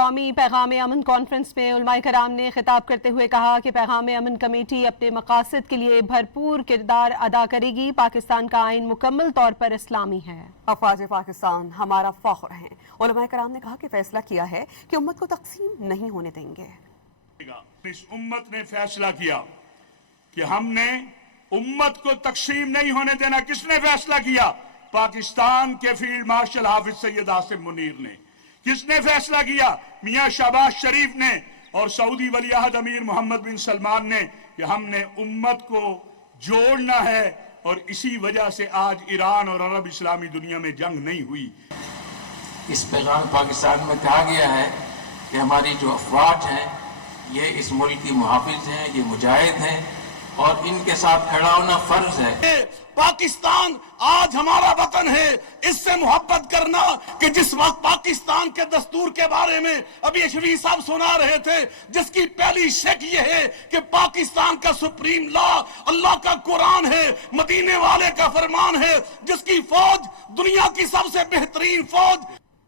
قومی پیغام امن کانفرنس میں علماء کرام نے خطاب کرتے ہوئے کہا کہ پیغام امن کمیٹی اپنے مقاصد کے لیے بھرپور کردار ادا کرے گی۔ پاکستان کا آئین مکمل طور پر اسلامی ہے۔ افواج پاکستان ہمارا فخر ہیں۔ علماء کرام نے کہا کہ فیصلہ کیا ہے کہ امت کو تقسیم نہیں ہونے دیں گے۔ اس امت نے فیصلہ کیا کہ ہم نے امت کو تقسیم نہیں ہونے دینا۔ کس نے فیصلہ کیا؟ پاکستان کے فیلڈ مارشل حافظ سید عاصم منیر نے۔ کس نے فیصلہ کیا؟ میاں شہباز شریف نے اور سعودی ولی عہد امیر محمد بن سلمان نے کہ ہم نے امت کو جوڑنا ہے، اور اسی وجہ سے آج ایران اور عرب اسلامی دنیا میں جنگ نہیں ہوئی۔ اس پیغام پاکستان میں کہا گیا ہے کہ ہماری جو افواج ہیں یہ اس ملک کی محافظ ہیں، یہ مجاہد ہیں، اور ان کے ساتھ کھڑا ہونا فرض ہے۔ پاکستان آج ہمارا وطن ہے، اس سے محبت کرنا کہ جس وقت پاکستان کے دستور کے بارے میں ابھی شفیع صاحب سنا رہے تھے، جس کی پہلی شک یہ ہے کہ پاکستان کا سپریم لا اللہ کا قرآن ہے، مدینے والے کا فرمان ہے، جس کی فوج دنیا کی سب سے بہترین فوج